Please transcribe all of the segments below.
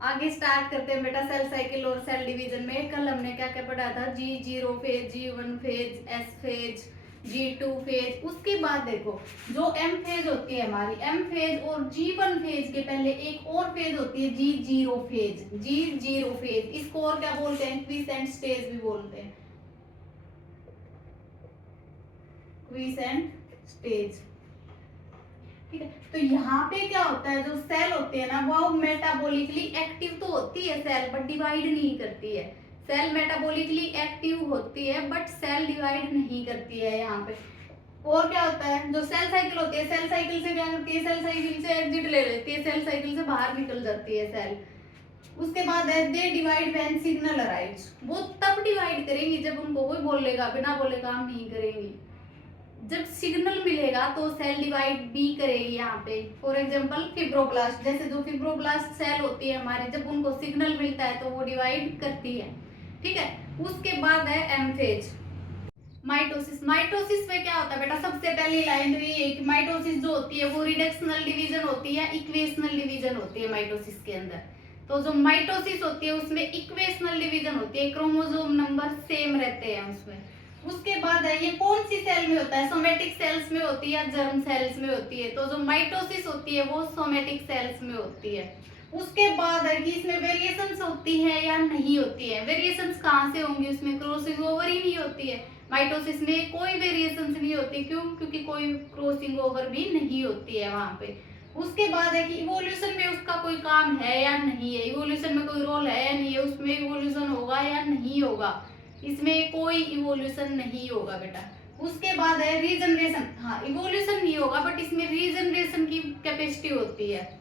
आगे स्टार्ट करते हैं बेटा सेल साइकिल और सेल डिवीजन में। कल हमने क्या क्या पढ़ा था, जी जीरो फेज, जी वन फेज, एस फेज, जी टू फेज। उसके बाद देखो जो एम फेज होती है हमारी, एम फेज और जी वन फेज के पहले एक और फेज होती है जी जीरो फेज। जी जीरो फेज इसको और क्या बोलते हैं, क्विसेंट स्टेज भी बोलते हैं, क्विसेंट स्टेज। ठीक है, तो यहाँ पे क्या होता है, जो सेल होते हैं ना वो मेटाबॉलिकली एक्टिव तो होती है सेल, बट डिवाइड नहीं करती है। सेल मेटाबॉलिकली एक्टिव होती है बट सेल डिवाइड नहीं करती है यहाँ पे। और क्या होता है, जो सेल साइकिल होती है, सेल साइकिल से क्या करती है, सेल साइकिल से एग्जिट ले लेती है, सेल साइकिल से बाहर निकल जाती है सेल। उसके बाद है they divide when signal arrives. वो तब डिवाइड करेंगी जब उनको कोई बोलेगा, बिना बोले काम नहीं करेंगी। जब सिग्नल मिलेगा तो सेल डिवाइड भी करेगी यहाँ पे। फॉर एग्जांपल फिब्रोब्लास्ट, जैसे जो फिब्रोब्लास्ट सेल होती है हमारे, जब उनको सिग्नल मिलता है तो वो डिवाइड करती है। ठीक है, उसके बाद है एम फेज, माइटोसिस। माइटोसिस में क्या होता है बेटा, सबसे पहली लाइन तो ये है कि माइटोसिस जो होती है वो रिडक्शनल डिवीजन होती है, इक्वेशनल डिवीजन होती है माइटोसिस के अंदर। तो जो माइटोसिस होती है उसमें इक्वेशनल डिवीजन होती है, क्रोमोसोम नंबर सेम रहते हैं उसमें। उसके बाद है ये कौन सी सेल में होता है, सोमेटिक सेल्स में होती है या जर्म सेल्स में होती है। तो जो माइटोसिस होती है वो सोमेटिक सेल्स में होती है। उसके बाद है कि इसमें वेरिएशंस होती है या नहीं होती है। वेरिएशंस कहाँ से होंगी, उसमें क्रॉसिंग ओवर ही नहीं होती है। माइटोसिस में कोई वेरिएशंस नहीं होती, क्यों, क्योंकि कोई क्रॉसिंग ओवर भी नहीं होती है वहां पे। उसके बाद है कि इवोल्यूशन में उसका कोई काम है या नहीं है, इवोल्यूशन में कोई रोल है या नहीं है, उसमें इवोल्यूशन होगा या नहीं होगा। इसमें कोई इवोल्यूशन नहीं होगा बेटा। उसके बाद है रीजनरेशन, हाँ इवोल्यूशन नहीं होगा बट इसमें रीजनरेशन की कैपेसिटी होती है।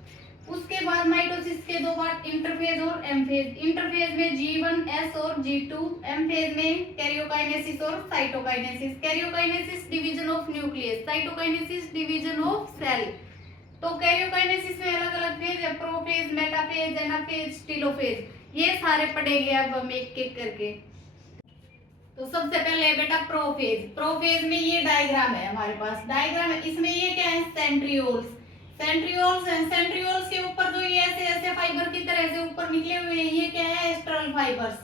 उसके बाद माइटोसिस के दो पार्ट, इंटरफेज और एमफेज। इंटरफेज में G1S और G2, एमफेज में कैरियोकाइनेसिस और cytokinesis. Karyokinesis division of nucleus, cytokinesis division of cell. तो कैरियोकाइनेसिस में अलग अलग फेज है, प्रोफेज, मेटाफेज, एनाफेज, टेलोफेज। ये सारे पढ़ेंगे अब हम एक एक करके। तो सबसे पहले बेटा प्रोफेज। प्रोफेज में ये डायग्राम है हमारे पास, डायग्राम है, इसमें ये क्या है, सेंट्रियोल्स। सेंट्रियोल्स हैं, सेंट्रियोल्स के ऊपर जो ये ऐसे ऐसे फाइबर की तरह से ऊपर निकले हुए हैं, ये क्या है, एस्ट्रल फाइबर्स।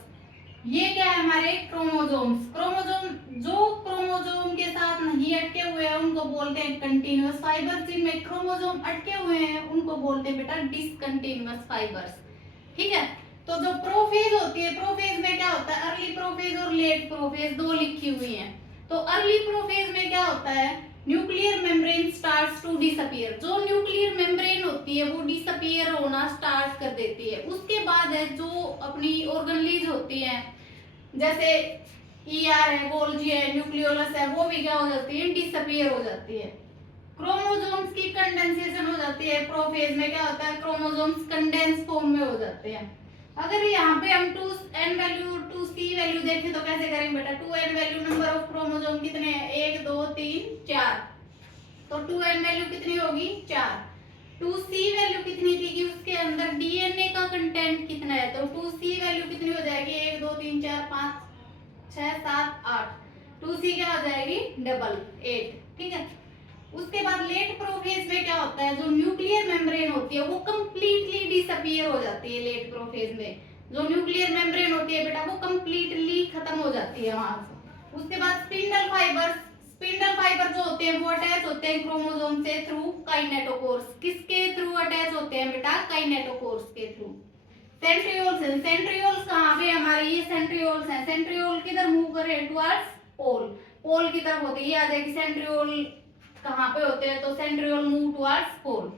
ये क्या है हमारे क्रोमोसोम्स। क्रोमोसोम जो क्रोमोसोम के साथ नहीं अटके हुए हैं उनको बोलते हैं कंटीन्यूअस फाइबर्स, जिनमें क्रोमोसोम अटके हुए हैं उनको बोलते हैं बेटा डिसकंटीन्यूअस फाइबर्स। ठीक है, तो जो प्रोफेज होती है, प्रोफेज में क्या होता है, अर्ली प्रोफेज और लेट प्रोफेज दो लिखी हुई हैं। तो अर्ली प्रोफेज में क्या होता है, nuclear membrane starts to disappear. जो न्यूक्लियर मेम्ब्रेन होती है वो डिसअपीयर होना स्टार्ट कर देती है। उसके बाद है जो अपनी ऑर्गनलीज होती है, जैसे ईआर है, गोल्जी है, न्यूक्लियोलस है, वो भी क्या हो जाती है, डिसअपीयर हो जाती है। क्रोमोसोम्स की कंडेंसेशन हो जाती है। प्रोफेज में क्या होता है, क्रोमोसोम्स कंडेंस फॉर्म में हो जाते हैं। अगर यहाँ पे हम 2n वैल्यू 2c वैल्यू देखें तो कैसे करेंगे बेटा, 2n value number of chromosome कितने हैं, 1 2 3 4। तो 2n वैल्यू कितनी होगी, 4। 2c वैल्यू कितनी थी कि उसके अंदर डीएनए का कंटेंट कितना है, तो 2c वैल्यू कितनी हो जाएगी, 1 2 3 4 5 6 7 8। 2c क्या हो जाएगी, डबल 8। ठीक है, उसके बाद लेट प्रोफेज में क्या होता है, जो न्यूक्लियर मेम्ब्रेन होती है वो कंप्लीटली डिसअपीयर हो जाती है। लेट प्रोफेज में जो न्यूक्लियर मेम्ब्रेन होती है बेटा वो कंप्लीटली खत्म हो जाती है वहां से। उसके बाद स्पिंडल फाइबर्स, स्पिंडल फाइबर जो होते हैं वो अटैच होते हैं क्रोमोसोम से थ्रू काइनेटोकोर्स। किसके थ्रू अटैच होते हैं बेटा, काइनेटोकोर्स के थ्रू। सेंट्रियोल्स हैं, सेंट्रियोल्स कहाँ पे हमारे, ये सेंट्रियोल्स हैं। सेंट्रियोल किधर मूव कर रहे हैं, टुवर्ड्स पोल, पोल की तरफ होते हैं। ये आ जाएगी सेंट्रियोल कहाँ पे होते हैं, तो सेंट्रियोल मूव टुवर्ड्स पोल।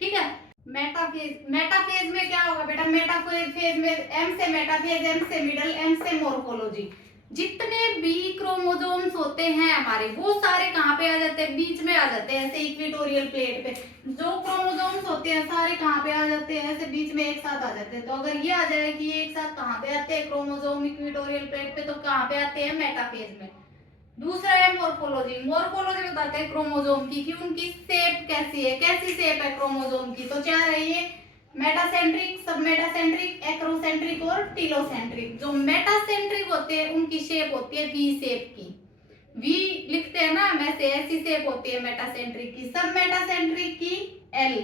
ठीक है, मेटाफेज, मेटाफेज में क्या होगा बेटा, मेटाफेज में एम से मेटाफेज, एम से मिडल, एम से मोर्फोलॉजी। जितने भी क्रोमोसोम्स होते हैं हमारे वो सारे कहाँ पे आ जाते हैं, बीच में आ जाते हैं, ऐसे इक्वेटोरियल प्लेट पे। जो क्रोमोसोम्स होते हैं सारे कहाँ पे आ जाते हैं, ऐसे बीच में एक साथ आ जाते हैं। तो अगर ये आ जाए कि ये एक साथ कहाँ पे आते हैं, क्रोमोसोम इक्वेटोरियल प्लेट पे, तो कहाँ पे आते हैं, मेटाफेज में। दूसरा है मोर्फोलॉजी। मोर्फोलॉजी बताते हैं क्रोमोसोम की कि उनकी शेप कैसी है, कैसी शेप है क्रोमोसोम की। तो चार है ये, मेटासेंट्रिक, सब मेटासेंट्रिक, एक्रोसेंट्रिक और टीलोसेंट्रिक। जो मेटासेंट्रिक होते हैं उनकी शेप होती है वी शेप की, वी लिखते हैं ना वैसे, ऐसी शेप होती है मेटासेंट्रिक की। सब मेटासेंट्रिक की एल,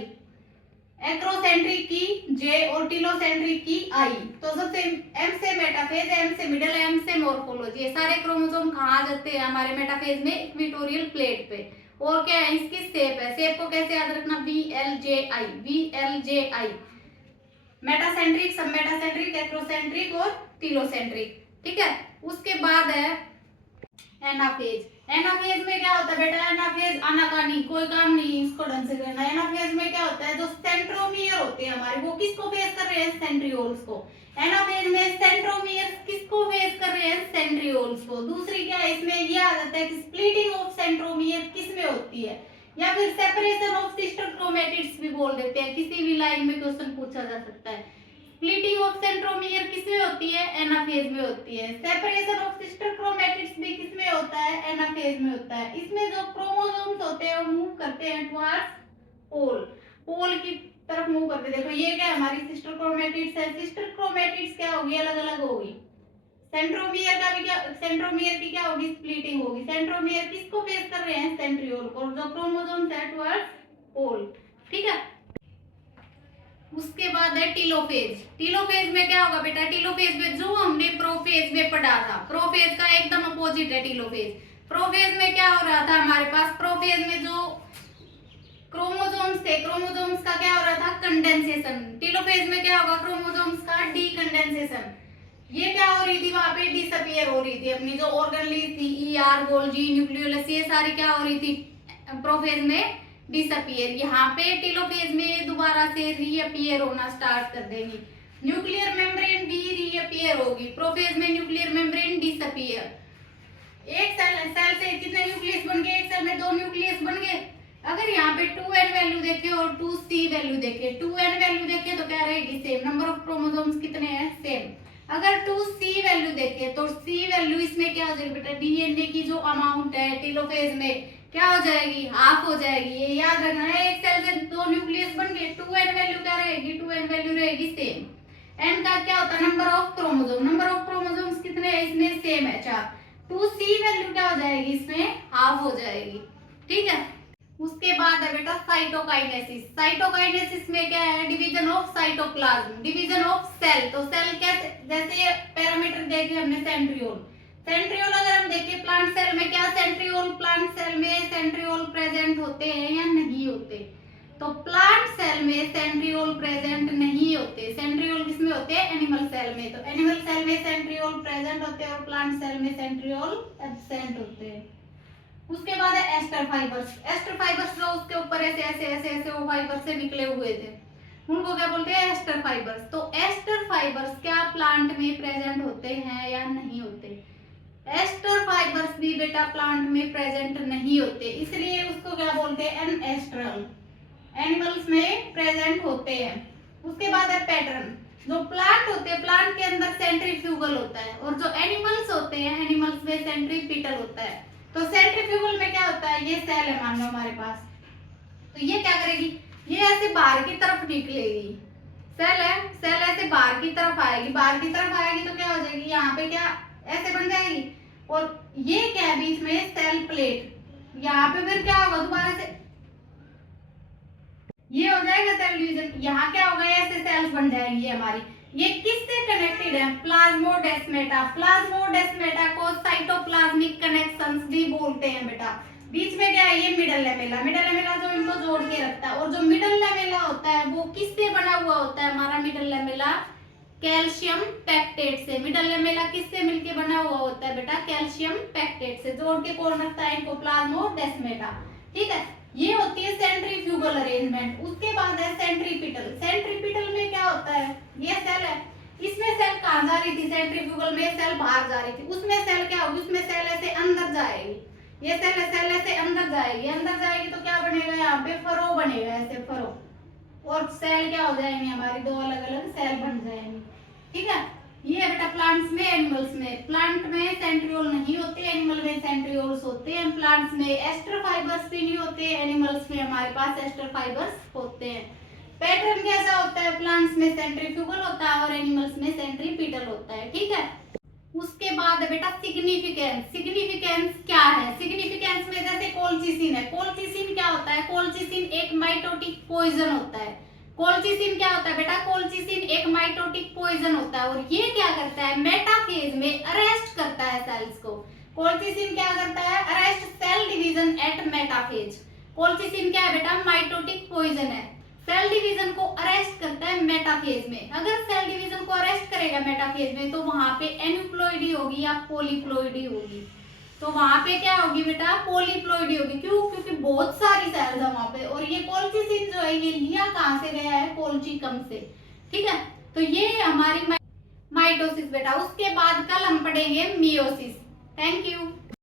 एक्रोसेंट्रिक की जे और टीलो टीलोसेंट्रिक की आई। तो सबसे एम से मेटाफेज है, एम से मिडल है, एम से मॉर्फोलॉजी है। सारे क्रोमोसोम कहाँ जाते हैं हमारे मेटाफेज में? इक्वेटोरियल प्लेट पे। और क्या है इसकी शेप है, शेप को कैसे याद रखना? VLJI, VLJI। मेटासेंट्रिक, सब मेटासेंट्रिक, एक्रोसेंट्रिक और टीलोसेंट्रिक। ठीक है, उसके बाद है एनाफेज। एनाफेज में क्या होता है बेटा? एनाफेज आनाकानी, कोई काम नहीं इसको ढंग से करना। एनाफेज में क्या होता है? जो सेंट्रोमियर होते हैं हमारे, वो किसको फेस कर रहे हैं? सेंट्रियोल्स को। एनाफेज में सेंट्रोमियर किसको फेस कर रहे हैं? सेंट्रियोल्स को। दूसरी क्या है इसमें? ये आ जाता है कि स्प्लिटिंग ऑफ सेंट्रोमियर किस में होती है, या फिर सेपरेशन ऑफ सिस्टर क्रोमेटिड्स भी बोल देते हैं। किसी भी लाइन में क्वेश्चन पूछा जा सकता है। स्प्लिटिंग ऑफ सेंट्रोमियर किसमें होती है? एनाफेज में होती है। सेपरेशन ऑफ सिस्टर क्रोमेटिड्स भी किसमें होता है? एनाफेज में होता है। इसमें जो क्रोमोसोम्स होते हैं वो मूव करते हैं टुवर्ड्स पोल, पोल की तरफ मूव करते हैं। देखो ये क्या है? हमारी सिस्टर क्रोमेटिड्स है। सिस्टर क्रोमेटिड्स क्या होगी? अलग अलग होगी। सेंट्रोमियर का भी क्या, सेंट्रोमियर की क्या होगी? स्प्लिटिंग होगी। सेंट्रोमियर किसको फेस कर रहे हैं? सेंट्रियोल को। जो क्रोमोसोम्स है टुवर्ड्स पोल। ठीक है, उसके बाद है टीलोफेज। टीलोफेज में क्या होगा बेटा? टीलोफेज में जो हमने प्रोफेज में पढ़ा था, प्रोफेज का एकदम अपोजिट है टीलोफेज। प्रोफेज में क्या हो रहा था हमारे पास? प्रोफेज में जो क्रोमोसोम्स थे, क्रोमोसोम्स का क्या हो रहा था? कंडेंसेशन। टीलोफेज में क्या होगा? क्रोमोसोम्स का डीकंडेंसेशन। ये क्या हो रही थी? वहां पे डिसअपियर हो रही थी। अपनी जो ऑर्गेनलीज थी, ER, गोल्जी, न्यूक्लियोलस, ये सारी क्या हो रही थी? प्रोफेज में डिसअपियर। यहाँ पे टेलोफेज में दोबारा से रीअपियर होना स्टार्ट कर देगी। न्यूक्लियर मेम्ब्रेन भी रीअपियर होगी। प्रोफेज में न्यूक्लियर मेम्ब्रेन डिसअपियर। एक सेल से कितने न्यूक्लियस बन गए? एक सेल में 2 न्यूक्लियस बन गए। अगर यहाँ पे 2n वैल्यू देखे और 2c वैल्यू देखे, 2n वैल्यू देखे तो क्या रहेगी? सेम। नंबर ऑफ क्रोमोसोम्स कितने हैं? सेम। अगर 2c वैल्यू देखे तो c वैल्यू इसमें क्या हो जाएगी बेटा? DNA की जो अमाउंट है टेलोफेज में क्या हो जाएगी? हाफ हो जाएगी। ये याद रखना है। एक सेल से 2 न्यूक्लियस बन गए, 2n वैल्यू क्या रहेगी? 2n वैल्यू रहेगी सेम। n का क्या होता है? Number of chromosome. Number of chromosomes कितने हैं इसमें? सेम है, 4। 2c वैल्यू क्या हो जाएगी? इसमें हाफ हो जाएगी। ठीक है, उसके बाद है बेटा साइटोकाइनेसिस। साइटोकाइनेसिस में क्या है? Division of cytoplasm, division of cell. तो सेल कैसे? जैसे पैरामीटर देखे हमने सेंट्रियोल। सेंट्रियोल अगर हम देखें प्लांट सेल में, क्या सेंट्रियोल प्लांट सेल में सेंट्रियोल प्रेजेंट होते हैं या नहीं होते? तो प्लांट सेल में सेंट्रियोल प्रेजेंट नहीं होते। सेंट्रियोल किसमें होते हैं? एनिमल सेल में। तो एनिमल सेल में सेंट्रियोल प्रेजेंट होते हैं और प्लांट सेल में सेंट्रियोल एब्सेंट होते हैं। उसके बाद है एस्टर फाइबर्स। एस्टर फाइबर्स जो उसके ऊपर ऐसे ऐसे ऐसे ऐसे वो फाइबर से निकले हुए थे, उनको क्या बोलते हैं? Aster fibres. तो एस्टर फाइबर्स क्या प्लांट में प्रेजेंट होते हैं या नहीं होते? एस्टर फाइबर्स भी बेटा प्लांट में प्रेजेंट नहीं होते, इसलिए उसको क्या बोलते हैं? एनएस्ट्रल। एनिमल्स में प्रेजेंट होते हैं। उसके बाद है पैटर्न। जो प्लांट होते हैं, प्लांट के अंदर सेंट्रीफ्यूगल होता है, और जो एनिमल्स होते हैं, एनिमल्स में सेंट्रीपिटल होता है। तो सेंट्रीफ्यूगल में क्या होता है? ये सेल है मान लो हमारे पास, तो ये क्या करेगी? ये ऐसे बाहर की तरफ निकलेगी। सेल है, सेल ऐसे बाहर की तरफ आएगी। बाहर की तरफ आएगी तो क्या हो जाएगी? यहाँ पे क्या ऐसे बन जाएगी, और ये क्या है बीच में? Cell plate. यहाँ पे फिर क्या होगा? दोबारा से ये हो जाएगा सेल डिवीजन। यहाँ क्या होगा? ऐसे सेल्स बन जाएंगी हमारी। ये किससे कनेक्टेड है? प्लाज्मोडेस्मेटा। प्लाज्मोडेस्मेटा को साइटोप्लाज्मिक कनेक्शंस भी बोलते हैं बेटा। बीच में क्या है? ये मिडल लेमेला। मिडल लेमेला जो इनको जोड़ के रखता है। और जो मिडल लेमेला होता है वो किससे बना हुआ होता है? हमारा मिडल लेमेला कैल्शियम पेक्टेट से। मिडल लेमेला किससे मिलके बना हुआ होता है बेटा? कैल्शियम पेक्टेट से। जोड़ के कौन रखता है इनको? प्लाज्मोडेस्मेटा। ठीक है, ये होती है सेंट्रीफ्यूगल अरेंजमेंट। उसके बाद है सेंट्रीपिटल। सेंट्रीपिटल में क्या होता है? ये सेल है, इसमें सेल कहाँ जा रही थी? सेंट्रीफ्यूगल में सेल बाहर जा रही थी। उसमें सेल क्या होगी? उसमें सेल ऐसे अंदर जाएगी। ये सेल ऐसे अंदर जाएगी। अंदर जाएगी तो क्या बनेगा? यहाँ पे फरो बनेगा, ऐसे फरो, और सेल क्या हो जाएंगे? हमारी 2 अलग अलग सेल बन जाएंगे। ठीक है, ये है बेटा प्लांट्स में। एनिमल्स में, प्लांट में सेंट्रियोल नहीं होते, एनिमल में सेंट्रियोल्स होते हैं। प्लांट्स में एस्टर फाइबर्स भी नहीं होते, एनिमल्स में हमारे पास एस्टर फाइबर्स होते हैं। पैटर्न कैसा होता है? प्लांट्स में सेंट्रीफ्यूगल होता है और एनिमल्स में सेंट्रीपिटल होता है। ठीक है, उसके बाद है बेटा सिग्निफिकेंस। सिग्निफिकेंस क्या है? सिग्निफिकेंस में जैसे कोल्चिसिन है। कोल्चिसिन क्या होता है? कोल्चिसिन एक माइटोटिक पॉइजन होता है। कोल्चिसिन क्या होता है बेटा? कोल्चिसिन एक डिवीजन होता है और ये क्या करता है, मेटाफेज में अरेस्ट करता है सेल्स को। कोल्चिसिन क्या करता है, arrest cell division at metaphase. Colchicine क्या है बेटा, माइटोटिक पॉइजन है, सेल डिवीजन को अरेस्ट करता है मेटाफेज में। अगर सेल डिवीजन को अरेस्ट करेगा मेटाफेज में तो वहां पे एन्यूप्लॉइडी होगी या पॉलीप्लॉइडी होगी। तो वहां पे क्या होगी बेटा, पॉलीप्लॉइडी होगी। क्यों, क्योंकि बहुत सारी सेल्स है वहां पे। और ये कोल्चिसिन जो है ये लिया कहां से गया है, कोल्चिकम से। ठीक है, तो ये हमारी माइटोसिस बेटा। उसके बाद कल हम पढ़ेंगे मियोसिस। Thank you.